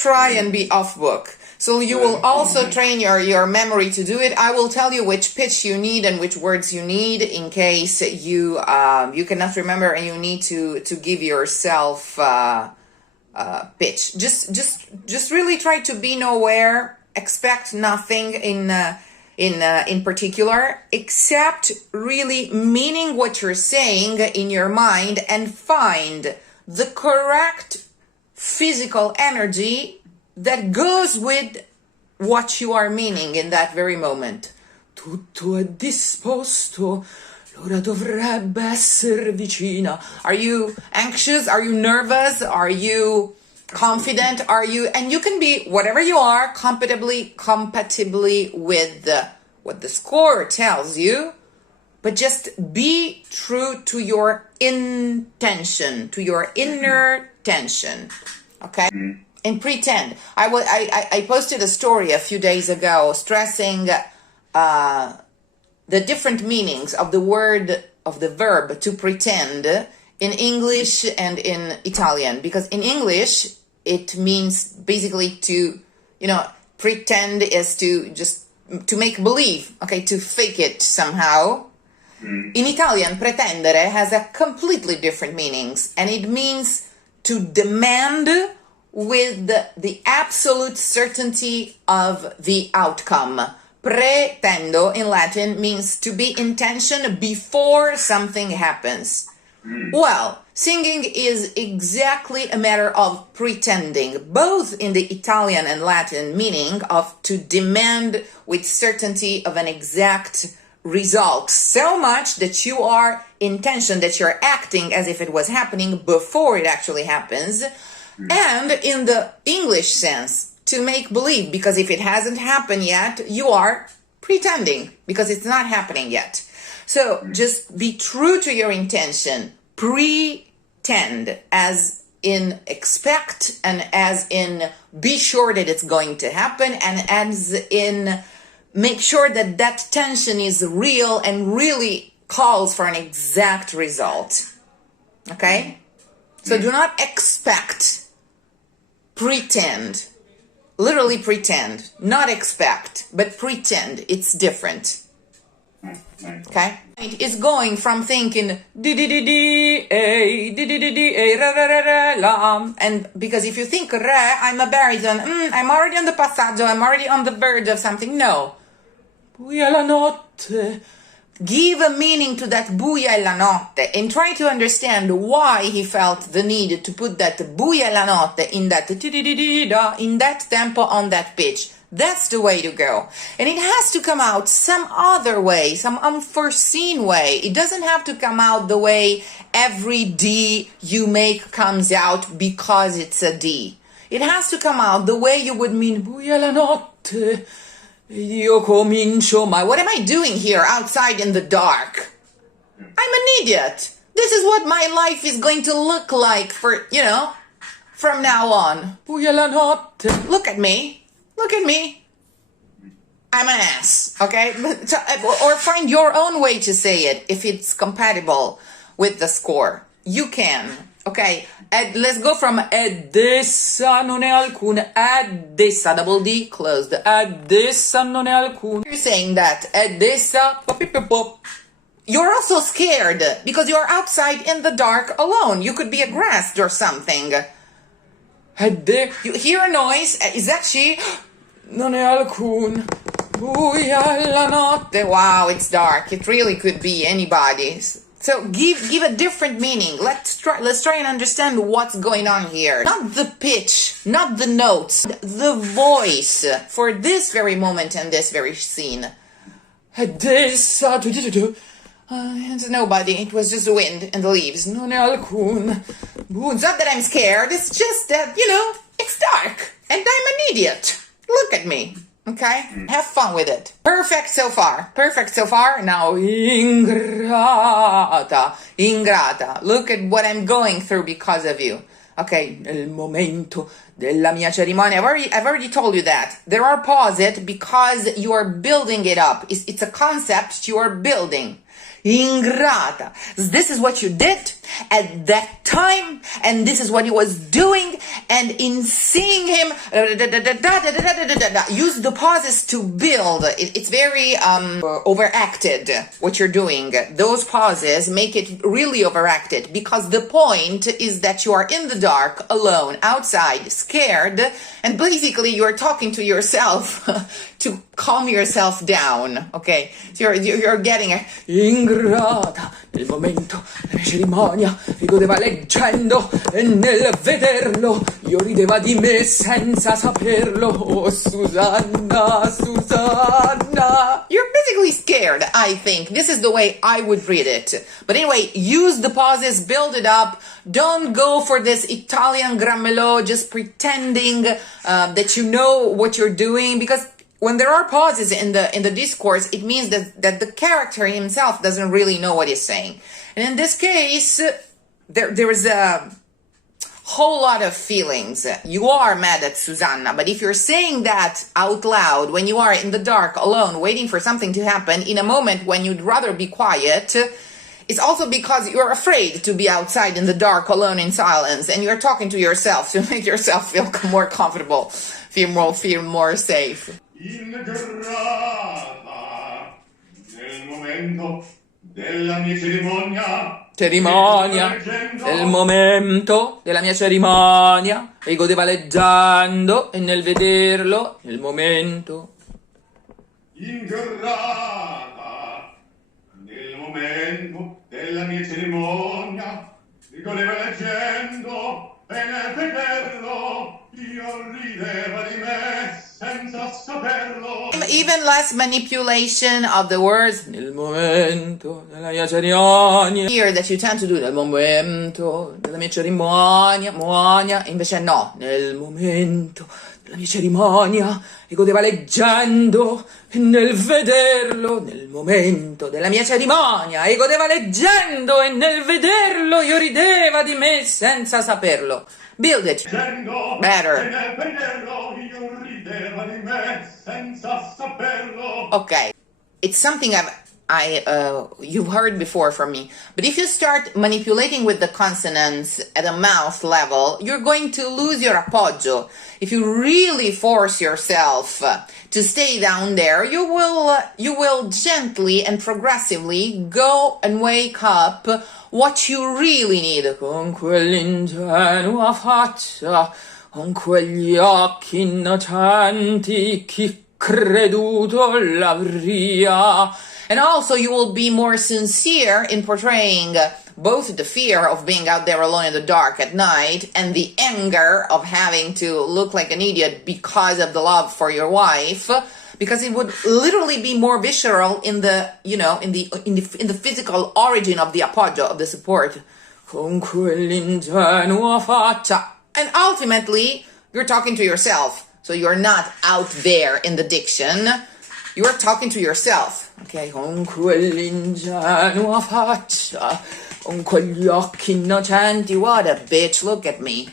try and be off book. So you will also train your memory to do it. I will tell you which pitch you need and which words you need in case you cannot remember and you need to give yourself pitch. Just really try to be nowhere. Expect nothing in particular, except really meaning what you're saying in your mind and find the correct physical energy that goes with what you are meaning in that very moment. Tutto è disposto, l'ora dovrebbe essere vicina. Are you anxious? Are you nervous? Are you confident? And you can be whatever you are, compatibly with what the score tells you, but just be true to your intention, to your inner tension, okay? And pretend. I posted a story a few days ago stressing the different meanings of the word, of the verb to pretend in English and in Italian, because in English it means basically to, pretend is to make believe, okay, to fake it somehow. In Italian, pretendere has a completely different meanings, and it means to demand with the absolute certainty of the outcome. Pretendo in Latin means to be in tension before something happens. Well, singing is exactly a matter of pretending, both in the Italian and Latin meaning of to demand with certainty of an exact result, so much that you are in tension, that you're acting as if it was happening before it actually happens. And in the English sense, to make believe, because if it hasn't happened yet, you are pretending because it's not happening yet. So just be true to your intention. Pretend, as in expect, and as in be sure that it's going to happen, and as in make sure that that tension is real and really calls for an exact result. Okay? So do not expect. Pretend, literally pretend, not expect, but pretend. It's different. Okay? It's going from thinking and because if you think re, I'm a baritone, I'm already on the passaggio, I'm already on the verge of something. No. Buia la notte. Give a meaning to that buia e la notte and try to understand why he felt the need to put that buia e la notte in that tempo on that pitch. That's the way to go. And it has to come out some other way, some unforeseen way. It doesn't have to come out the way every D you make comes out because it's a D. It has to come out the way you would mean buia la notte. Io comincio my... What am I doing here outside in the dark? I'm an idiot. This is what my life is going to look like for, from now on. Buia la notte. Look at me. Look at me. I'm an ass, okay? Or find your own way to say it if it's compatible with the score. You can, okay? Let's go from ed essa non è alcun, ed essa, double D, closed, ed essa non è alcun. You're saying that, ed essa, you're also scared because you're outside in the dark alone. You could be aggressed or something. You hear a noise, is that she? Non è alcun, buia la notte. Wow, it's dark. It really could be anybody. So give a different meaning. Let's try and understand what's going on here. Not the pitch, not the notes, the voice for this very moment and this very scene. It's nobody. It was just the wind and the leaves. Non è alcun. It's not that I'm scared. It's just that, it's dark and I'm an idiot. Look at me. Okay? Have fun with it. Perfect so far. Now, ingrata. Look at what I'm going through because of you. Okay, nel momento della mia cerimonia. I've already told you that. There are pauses because you are building it up. It's a concept you are building. Ingrata. This is what you did, at that time, and this is what he was doing, and in seeing him, use the pauses to build. It's very overacted, what you're doing. Those pauses make it really overacted, because the point is that you are in the dark, alone, outside, scared, and basically you're talking to yourself to calm yourself down, okay? So you're getting a ingrata nel momento della cerimonia mi godeva leggendo e nel vederlo io rideva di me senza saperlo. Oh Susanna, Susanna. You're basically scared, I think. This is the way I would read it. But anyway, use the pauses, build it up. Don't go for this Italian grammelò, just pretending that you know what you're doing, because when there are pauses in the discourse, it means that the character himself doesn't really know what he's saying. And in this case, there is a whole lot of feelings. You are mad at Susanna, but if you're saying that out loud when you are in the dark, alone, waiting for something to happen, in a moment when you'd rather be quiet, it's also because you're afraid to be outside in the dark, alone, in silence, and you're talking to yourself to make yourself feel more comfortable, feel more safe. Ingrata nel momento della mia cerimonia, Nel momento della mia cerimonia, e godeva leggendo, e nel vederlo, nel momento. ingrata nel momento della mia cerimonia, mi godeva leggendo e nel vederlo io rideva di me senza saperlo. Even less manipulation of the words nel momento della mia cerimonia here that you tend to do, nel momento della mia cerimonia, invece no, nel momento della mia cerimonia e godeva leggendo e nel vederlo, nel momento della mia cerimonia e godeva leggendo e nel vederlo io rideva di me senza saperlo. Build it better. Okay, it's something you've heard before from me. But if you start manipulating with the consonants at a mouth level, you're going to lose your appoggio. If you really force yourself to stay down there, you will gently and progressively go and wake up what you really need. Con quell'ingenua faccia, con quegli occhi innocenti, chi creduto l'avria. And also you will be more sincere in portraying both the fear of being out there alone in the dark at night and the anger of having to look like an idiot because of the love for your wife, because it would literally be more visceral in the, you know, in the physical origin of the appoggio, of the support. Con quell'ingenua faccia. And ultimately, you're talking to yourself. So you're not out there in the diction. You're talking to yourself. Okay, con quell'ingenua faccia, con quegli occhi innocenti. What a bitch, look at me.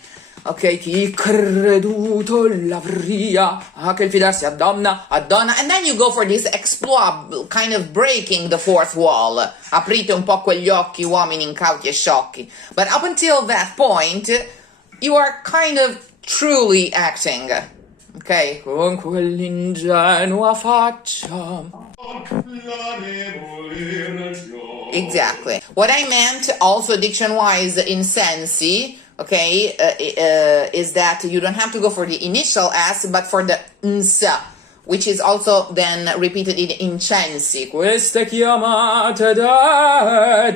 Ok, chi creduto l'avria, che il fidarsi a donna, and then you go for this exploit, kind of breaking the fourth wall. Aprite un po' quegli occhi, uomini incauti e sciocchi. But up until that point, you are kind of truly acting. Ok? Con quell'ingenua faccia. Exactly. What I meant, also diction-wise, in sensi, okay, is that you don't have to go for the initial S, but for the ns, which is also then repeated in incensi. Queste chiamate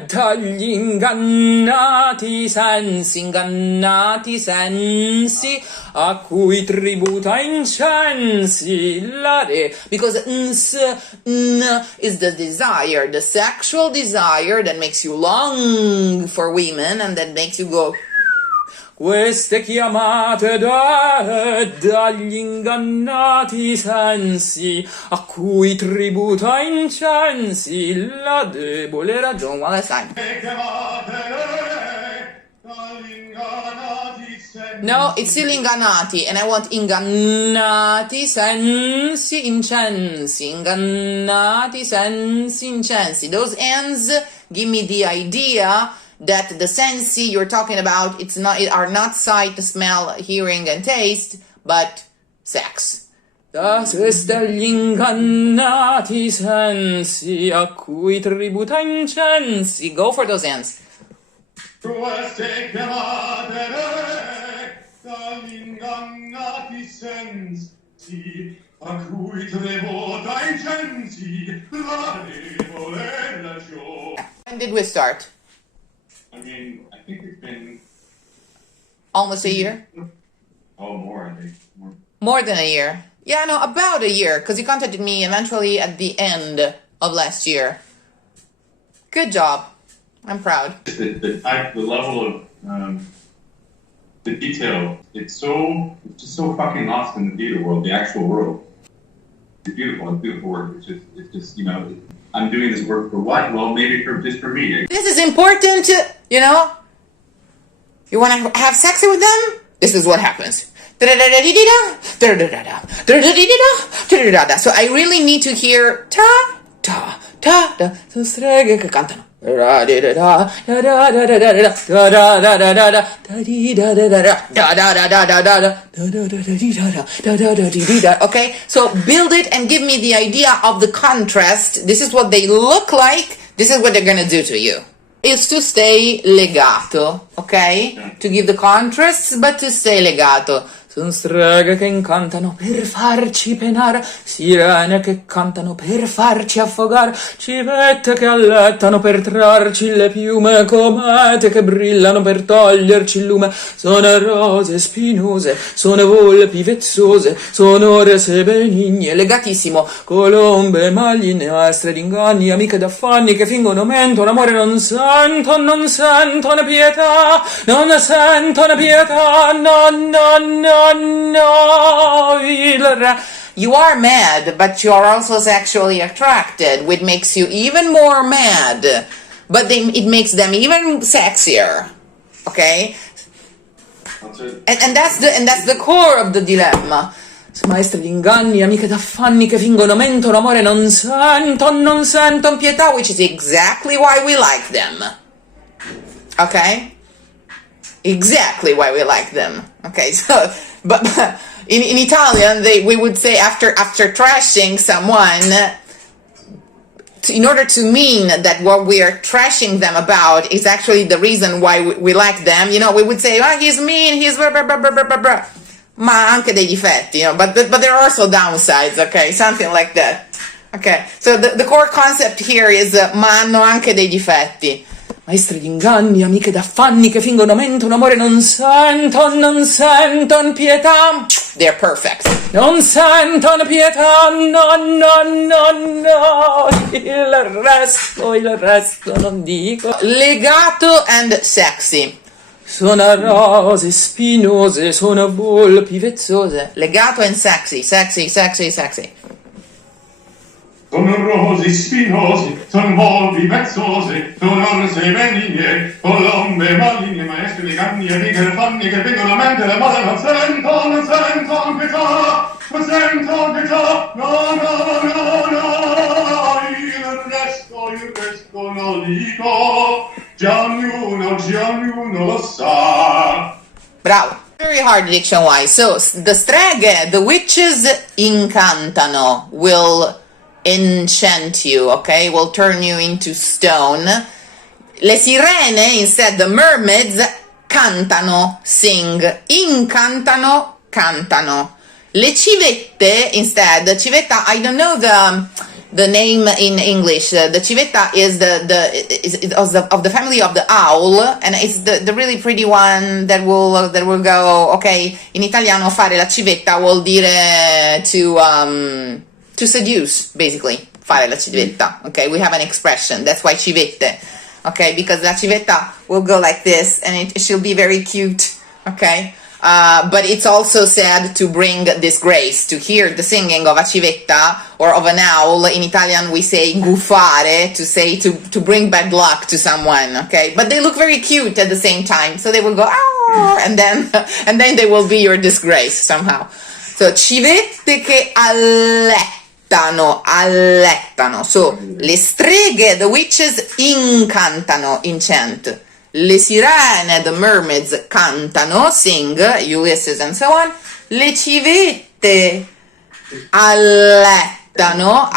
dagli ingannati sensi, a cui tributa incensi la re. Because n is the desire, the sexual desire that makes you long for women and that makes you go. Queste chiamate dagli ingannati sensi, a cui tributa incensi la debole ragion. One last time. No, it's still ingannati, and I want ingannati sensi incensi. Ingannati sensi incensi. Those ends give me the idea that the sensi you're talking about, are not sight, smell, hearing, and taste, but sex. Das est gli ingannati sensi a cui tributa incensi. Go for those ends. Queste chiamate dagli ingannati sensi a cui tributa incensi l'amore ragione. When did we start? I mean, I think it's been Almost a year? more, I think. More than a year. Yeah, no, about a year, because you contacted me eventually at the end of last year. Good job. I'm proud. The level of the detail, it's just so fucking lost in the theater world, the actual world. It's beautiful work. It's just, I'm doing this work for what? Well, maybe just for me. This is important, You want to have sex with them? This is what happens. So I really need to hear Streghe che cantano. Okay, so build it and give me the idea of the contrast. This is what they look like. This is what they're gonna do to you. Is to stay legato, okay? To give the contrasts, but to stay legato. Sono streghe che incantano per farci penare, sirene che cantano per farci affogare, civette che allettano per trarci le piume, comete che brillano per toglierci il lume. Sono rose spinose, sono volpi vezzose, sono rese benigne, legatissimo. Colombe, magline, maestre d'inganni, amiche d'affanni che fingono mento, l'amore non sentono pietà, non sentono pietà, no. You are mad, but you are also sexually attracted, which makes you even more mad. But it makes them even sexier. Okay? And that's the core of the dilemma. Maestre di inganni, amiche d'affanni che fingono mento, l'amore non senton pietà, which is exactly why we like them. Okay? Exactly why we like them. Okay, so but in Italian we would say after trashing someone, in order to mean that what we are trashing them about is actually the reason why we like them, we would say, oh, he's mean, he's blah, blah, blah, blah, blah, blah. Ma anche dei difetti, but there are also downsides, okay, something like that. Okay, so the core concept here is ma hanno anche dei difetti. Maestre di inganni, amiche d'affanni che fingono mento, l'amore non senton pietà. They're perfect. Non senton pietà, no. Il resto non dico. Legato and sexy. Sono rose spinose, sono volpi vezzose. Legato and sexy. Sono rosi spinosi, sono volpi vezzose, sono orse benigne, colombe maligne, maestre di canni, amiche le fanni che vengono a mente, le male non sentono pietà, no, il resto non dico, già ognuno lo sa. Bravo. Very hard diction-wise. So, the streghe, the witches incantano, will enchant you, okay, will turn you into stone. Le sirene, instead, the mermaids, cantano, sing. Incantano, cantano. Le civette, instead, civetta, I don't know the name in English. The civetta is of the family of the owl, and it's the really pretty one that will go, okay, in italiano fare la civetta vuol dire to seduce, basically, fare la civetta, okay? We have an expression, that's why civette, okay? Because la civetta will go like this, and she'll be very cute, okay? But it's also said to bring disgrace, to hear the singing of a civetta or of an owl. In Italian we say gufare, to bring bad luck to someone, okay? But they look very cute at the same time, so they will go, oh, and then they will be your disgrace somehow. So, civette che allettano. So, le streghe, the witches, incantano, enchant. Le sirene, the mermaids, cantano, sing, Ulysses and so on. Le civette allettano,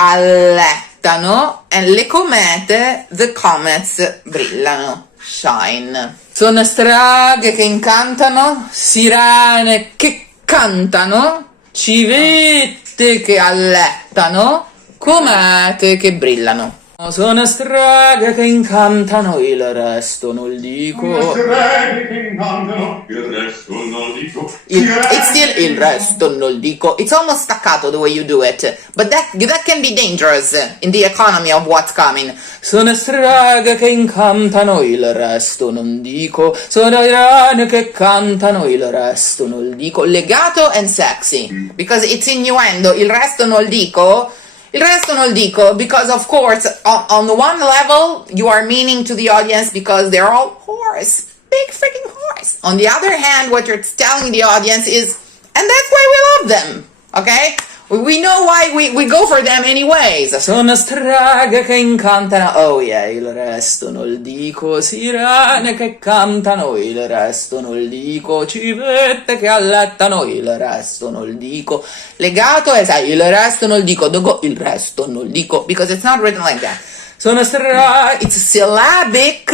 e le comete, the comets, brillano, shine. Sono streghe che incantano, sirene che cantano, civette che allettano, comete che brillano. Sono streghe che incantano, il resto non dico. Streghe che incantano, il resto non dico. It's still il resto non dico. It's almost staccato the way you do it, but that can be dangerous in the economy of what's coming. Sono streghe che incantano, il resto non dico. Sono irene che cantano, il resto non dico. Legato and sexy, because it's innuendo. Il resto non dico. Il resto non dico, because of course, on the one level, you are meaning to the audience because they're all whores. Big freaking whores. On the other hand, what you're telling the audience is, and that's why we love them, okay? We know why we go for them anyways. Sono streghe che incantano, oh yeah, il resto non dico. Sirene che cantano, il resto non dico. Civette che allettano, il resto non dico. Legato è, sai, il resto non dico. Dogo, il resto non dico, because it's not written like that. Sono streghe, it's syllabic,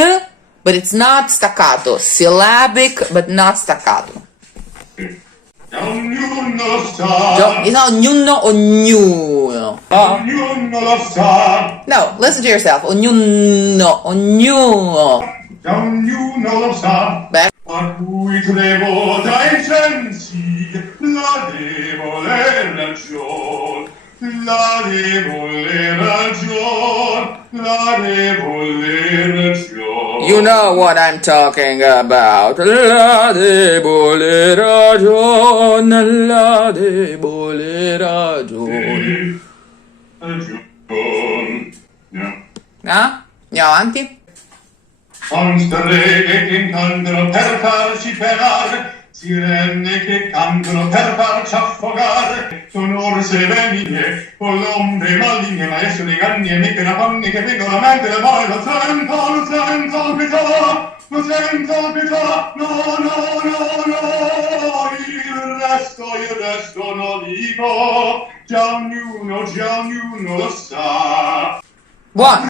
but it's not staccato. Syllabic, but not staccato. Ognuno lo sa. Ognuno. Ognuno lo sa. No, listen to yourself. Ognuno. Ognuno lo sa. Beh. A cui trevo dai sensi la debole ragion. La debole ragion. You know what I'm talking about. La debole ragione. Andiamo avanti. Con streghe che incantano per farci penare, sirene che cantano per farci affogare, sono orse benigne, colombe maligne, maestre dei ganni e miche da panni che vengono a mente le mani, lo sento pietà, no, il resto non dico, già ognuno lo sa. Buono.